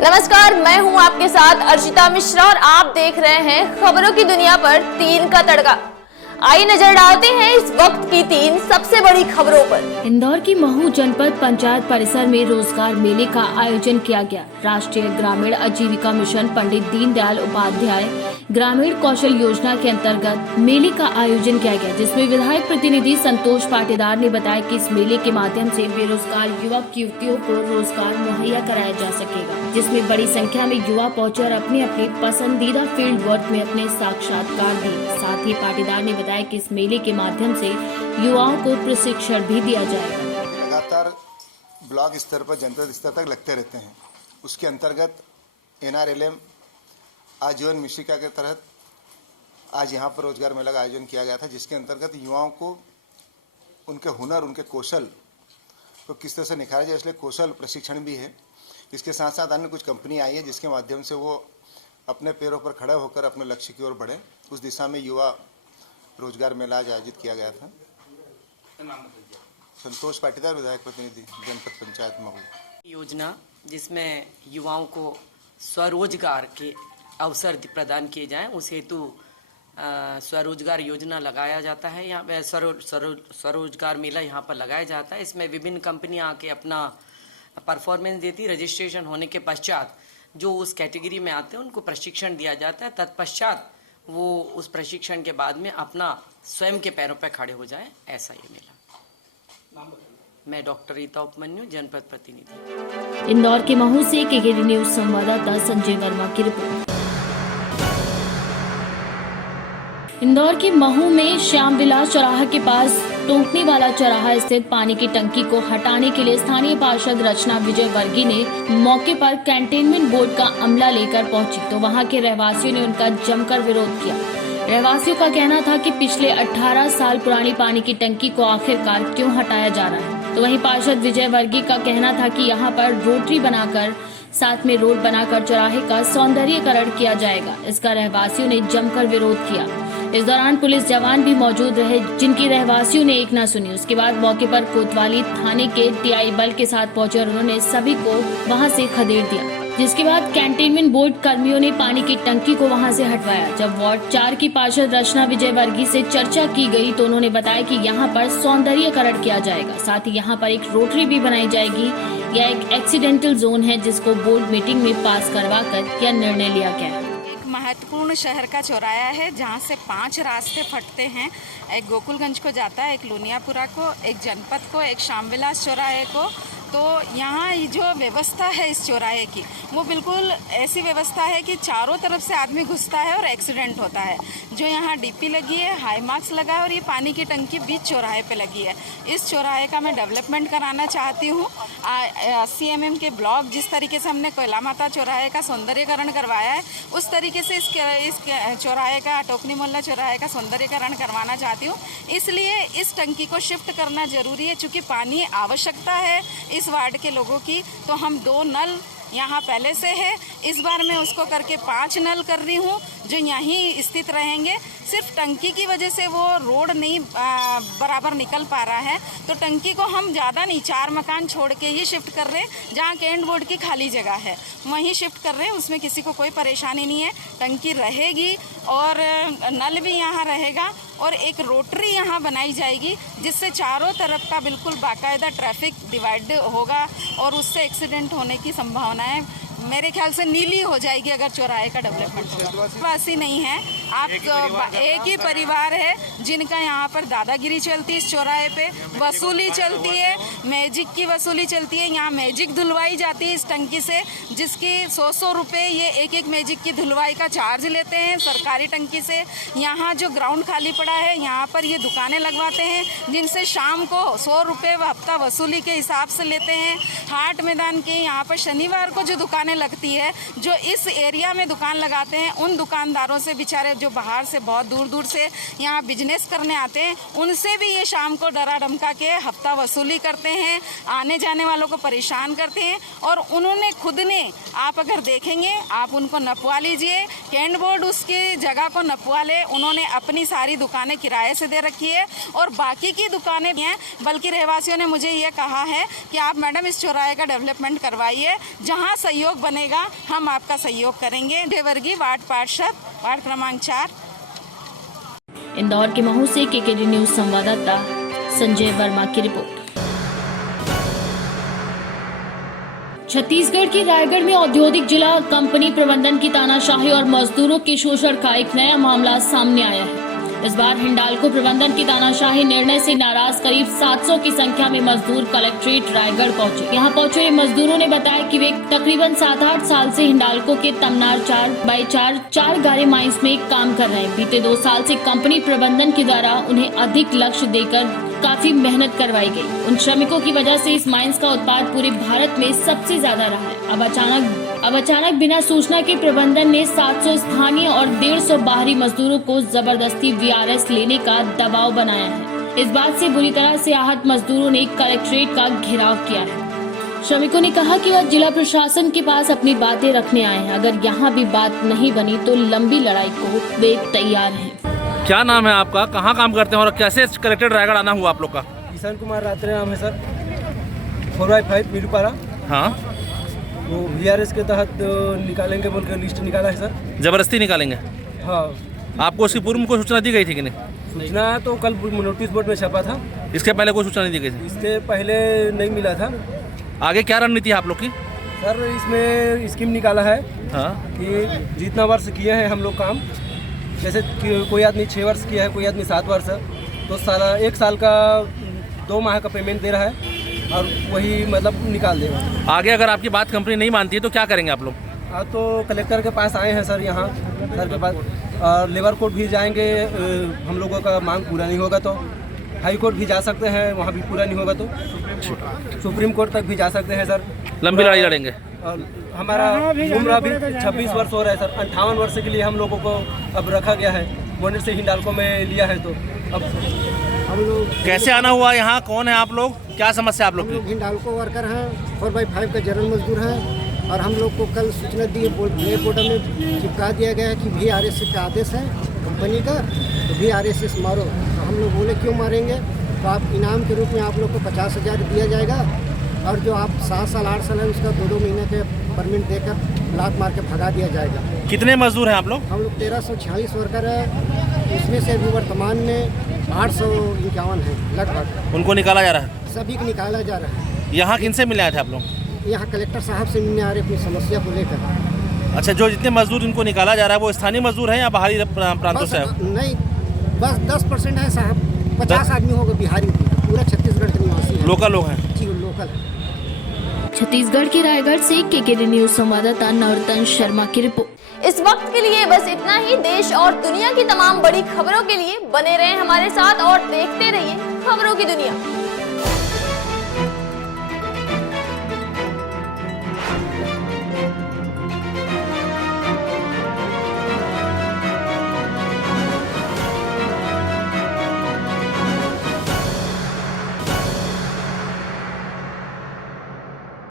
नमस्कार, मैं हूं आपके साथ अर्चिता मिश्रा और आप देख रहे हैं खबरों की दुनिया पर 3 का तड़का। आइए नजर डालते हैं इस वक्त की 3 सबसे बड़ी खबरों पर। इंदौर की महू जनपद पंचायत परिसर में रोजगार मेले का आयोजन किया गया। राष्ट्रीय ग्रामीण आजीविका मिशन पंडित दीनदयाल उपाध्याय ग्रामीण कौशल योजना के अंतर्गत मेले का आयोजन किया गया, जिसमें विधायक प्रतिनिधि संतोष पाटीदार ने बताया कि इस मेले के माध्यम से बेरोजगार युवक युवतियों को रोजगार मुहैया कराया जा सकेगा, जिसमें बड़ी संख्या में युवा पहुंचे और अपने अपने पसंदीदा फील्ड वर्क में अपने साक्षात्कार दिए। साथ ही पाटीदार ने बताया कि इस मेले के माध्यम से युवाओं को प्रशिक्षण भी दिया जाएगा। लगातार ब्लॉक स्तर पर जनपद स्तर तक लगते रहते हैं। उसके अंतर्गत NRLM आजीवन मिशिका के तहत आज यहाँ पर रोजगार मेला का आयोजन किया गया था, जिसके अंतर्गत युवाओं को उनके हुनर, उनके कौशल को किस तरह से निखारा जाए, इसलिए कौशल प्रशिक्षण भी है। इसके साथ साथ अन्य कुछ कंपनी आई है जिसके माध्यम से वो अपने पैरों पर खड़े होकर अपने लक्ष्य की ओर बढ़े। उस दिशा में युवा रोजगार मेला आज आयोजित किया गया था। संतोष पाटीदार, विधायक प्रतिनिधि जनपद पंचायत महू। योजना जिसमें युवाओं को स्वरोजगार के अवसर प्रदान किए जाएं, उस हेतु स्वरोजगार योजना लगाया जाता है। यहाँ पे स्वरोजगार मेला यहाँ पर लगाया जाता है। इसमें विभिन्न कंपनियां आके अपना परफॉर्मेंस देती। रजिस्ट्रेशन होने के पश्चात जो उस कैटेगरी में आते हैं उनको प्रशिक्षण दिया जाता है। तत्पश्चात वो उस प्रशिक्षण के बाद में अपना स्वयं के पैरों पर खड़े हो जाएं, ऐसा ये मेला। मैं डॉक्टर रीता उपमन्यु, जनपद प्रतिनिधि। इंदौर के महू से KKD न्यूज संवाददाता संजय वर्मा की रिपोर्ट। इंदौर के महू में श्याम विलास चौराहा के पास टोंकनी वाला चौराहा स्थित पानी की टंकी को हटाने के लिए स्थानीय पार्षद रचना विजय वर्गीय ने मौके पर कंटेनमेंट बोर्ड का अमला लेकर पहुंची, तो वहां के रहवासियों ने उनका जमकर विरोध किया। रहवासियों का कहना था कि पिछले 18 साल पुरानी पानी की टंकी को आखिरकार क्यों हटाया जा रहा है। तो वहीं पार्षद विजय वर्गीय का कहना था कि यहाँ पर रोटरी बनाकर साथ में रोड बनाकर चौराहे का सौंदर्यीकरण किया जाएगा। इसका रहवासियों ने जमकर विरोध किया। इस दौरान पुलिस जवान भी मौजूद रहे, जिनकी रहवासियों ने एक न सुनी। उसके बाद मौके पर कोतवाली थाने के TI बल के साथ पहुंचे और उन्होंने सभी को वहां से खदेड़ दिया, जिसके बाद कैंटोनमेंट बोर्ड कर्मियों ने पानी की टंकी को वहां से हटवाया। जब वार्ड 4 की पार्षद रचना विजय वर्गीय से चर्चा की गई तो उन्होंने बताया कि यहाँ पर सौंदर्यीकरण किया जाएगा, साथ ही यहाँ पर एक रोटरी भी बनाई जाएगी। यह एक एक्सीडेंटल जोन है जिसको बोर्ड मीटिंग में पास करवा कर यह निर्णय लिया गया है। महत्वपूर्ण शहर का चौराहा है जहाँ से 5 रास्ते फटते हैं। एक गोकुलगंज को जाता है, एक लुनियापुरा को, एक जनपद को, एक श्यामविलास चौराहे को। तो यहाँ जो व्यवस्था है इस चौराहे की, वो बिल्कुल ऐसी व्यवस्था है कि चारों तरफ से आदमी घुसता है और एक्सीडेंट होता है। जो यहाँ DP लगी है, हाई मार्क्स लगा है और ये पानी की टंकी बीच चौराहे पे लगी है। इस चौराहे का मैं डेवलपमेंट कराना चाहती हूँ। 80 mm के ब्लॉक जिस तरीके से हमने कोयला माता चौराहे का सौंदर्यीकरण करवाया है, उस तरीके से इस चौराहे का, टोकनी मोहल्ला चौराहे का सौंदर्यीकरण करवाना चाहती हूँ। इसलिए इस टंकी को शिफ्ट करना जरूरी है, चूँकि पानी आवश्यकता है इस वार्ड के लोगों की। तो हम 2 नल यहाँ पहले से है, इस बार मैं उसको करके 5 नल कर रही हूँ जो यहीं स्थित रहेंगे। सिर्फ टंकी की वजह से वो रोड नहीं बराबर निकल पा रहा है, तो टंकी को हम ज़्यादा नहीं, 4 मकान छोड़ के ही शिफ्ट कर रहे हैं। जहाँ कैंट बोर्ड की खाली जगह है वहीं शिफ्ट कर रहे हैं, उसमें किसी को कोई परेशानी नहीं है। टंकी रहेगी और नल भी यहाँ रहेगा और एक रोटरी यहाँ बनाई जाएगी, जिससे चारों तरफ का बिल्कुल बाकायदा ट्रैफिक डिवाइड होगा और उससे एक्सीडेंट होने की संभावनाएं मेरे ख्याल से नीली हो जाएगी अगर चौराहे का डेवलपमेंट होगा। वासी नहीं है, आप एक ही परिवार है जिनका यहाँ पर दादागिरी चलती है। इस चौराहे पे वसूली चलती है, मैजिक की वसूली चलती है। यहाँ मैजिक धुलवाई जाती है इस टंकी से, जिसकी 100 रुपये ये एक मैजिक की धुलवाई का चार्ज लेते हैं सरकारी टंकी से। यहाँ जो ग्राउंड खाली पड़ा है, यहाँ पर ये दुकानें लगवाते हैं, जिनसे शाम को 100 रुपये हफ्ता वसूली के हिसाब से लेते हैं। हाट मैदान के यहाँ पर शनिवार को जो दुकानें लगती है, जो इस एरिया में दुकान लगाते हैं, उन दुकानदारों से बेचारे जो बाहर से बहुत दूर दूर से यहाँ बिजनेस करने आते हैं, उनसे भी ये शाम को डरा धमका के हफ्ता वसूली करते हैं, आने जाने वालों को परेशान करते हैं। और उन्होंने खुद ने, आप अगर देखेंगे, आप उनको नपवा लीजिए, कैंट बोर्ड उसकी जगह को नपवा ले। उन्होंने अपनी सारी दुकानें किराए से दे रखी है और बाकी की दुकानें भी हैं। बल्कि रहवासियों ने मुझे ये कहा है कि आप मैडम इस चौराहे का डेवलपमेंट करवाइए, जहाँ सहयोग सहयोग बनेगा हम आपका सहयोग करेंगे। देवर्गी वार्ड पार्षद, वार्ड क्रमांक 4। इंदौर के महू से केकेडी न्यूज संवाददाता संजय वर्मा की रिपोर्ट। छत्तीसगढ़ के रायगढ़ में औद्योगिक जिला कंपनी प्रबंधन की तानाशाही और मजदूरों के शोषण का एक नया मामला सामने आया है। इस बार हिंडाल्को प्रबंधन की तानाशाही निर्णय से नाराज करीब 700 की संख्या में मजदूर कलेक्ट्रेट रायगढ़ पहुंचे। यहां पहुंचे मजदूरों ने बताया कि वे तकरीबन 7-8 साल से हिंडाल्को के तमनार 4x4 गारे माइंस में काम कर रहे हैं। बीते 2 साल से कंपनी प्रबंधन के द्वारा उन्हें अधिक लक्ष्य देकर काफी मेहनत करवाई गई। उन श्रमिकों की वजह से इस माइंस का उत्पाद पूरे भारत में सबसे ज्यादा रहा है। अब अचानक बिना सूचना के प्रबंधन ने 700 स्थानीय और 150 बाहरी मजदूरों को जबरदस्ती VRS लेने का दबाव बनाया है। इस बात से बुरी तरह से आहत मजदूरों ने कलेक्ट्रेट का घेराव किया है। श्रमिकों ने कहा कि वह जिला प्रशासन के पास अपनी बातें रखने आए हैं। अगर यहाँ भी बात नहीं बनी तो लंबी लड़ाई को वे तैयार हैं। क्या नाम है आपका, कहाँ काम करते हैं और कैसे कलेक्ट्रेट रायगढ़ आना हुआ आप लोग का? किशन कुमार रात्रे नाम है सर, 4x5 मिलूपारा। हाँ, वो VRS के तहत निकालेंगे बोल के लिस्ट निकाला है सर। जबरदस्ती निकालेंगे? हाँ। आपको इसकी पूर्व में कोई सूचना दी गई थी कि नहीं? सूचना तो कल नोटिस बोर्ड में छपा था। इसके पहले कोई सूचना नहीं दी गई थी? इसके पहले नहीं मिला था। आगे क्या रणनीति है आप लोग की? सर इसमें स्कीम निकाला है हाँ, कि जितना वर्ष किए हैं हम लोग काम, जैसे कि कोई आदमी 6 वर्ष किया है, कोई आदमी 7 वर्ष, तो साला 1 साल का 2 माह का पेमेंट दे रहा है और वही मतलब निकाल देगा। आगे अगर आपकी बात कंपनी नहीं मानती है तो क्या करेंगे आप लोग? तो कलेक्टर के पास आए हैं सर, यहाँ सर के पास, और लेबर कोर्ट भी जाएंगे। हम लोगों का मांग पूरा नहीं होगा तो हाई कोर्ट भी जा सकते हैं, वहाँ भी पूरा नहीं होगा तो सुप्रीम कोर्ट तक भी जा सकते हैं सर। लंबी लड़ाई लड़ेंगे? और हमारा उम्र अभी 26 वर्ष हो रहा है सर। 58 वर्ष के लिए हम लोगों को अब रखा गया है। बोनट से हिंडाल्को में लिया है तो अब हम लोग कैसे आना हुआ यहाँ? कौन है आप लोग, क्या समस्या आप लोग की? हिंडाल्को वर्कर हैं, 4x5 का जनरल मजदूर हैं, और हम लोग को कल सूचना दी है, पोर्टल में चिपका दिया गया है कि VRS का आदेश है कंपनी का, तो VRS मारो। तो हम लोग बोले क्यों मारेंगे, तो आप इनाम के रूप में आप लोग को 50,000 दिया जाएगा, और जो आप 7 साल 8 साल है उसका 2-2 महीने के परमिट देकर लात मार के भगा दिया जाएगा। कितने मजदूर हैं आप लोग? हम लोग 1346 वर्कर है, उसमें से अभी वर्तमान में 851 है लगभग। उनको निकाला जा रहा है? सभी को निकाला जा रहा है। यहाँ किनसे मिले आए थे आप लोग? यहाँ कलेक्टर साहब से मिलने आ रहे अपनी समस्या को लेकर। अच्छा, जो जितने मजदूर इनको निकाला जा रहा है वो स्थानीय मजदूर हैं या बाहरी प्रांतों से है? नहीं, बस 10% है साहब, 50 आदमी होगा बिहारी, पूरा छत्तीसगढ़ के निवासी है। लोकल लोग हैं? जी लोकल है। छत्तीसगढ़ के रायगढ़ से केकेडी न्यूज संवाददाता नवरतन शर्मा की रिपोर्ट। इस वक्त के लिए बस इतना ही। देश और दुनिया की तमाम बड़ी खबरों के लिए बने रहें हमारे साथ और देखते रहिए खबरों की दुनिया।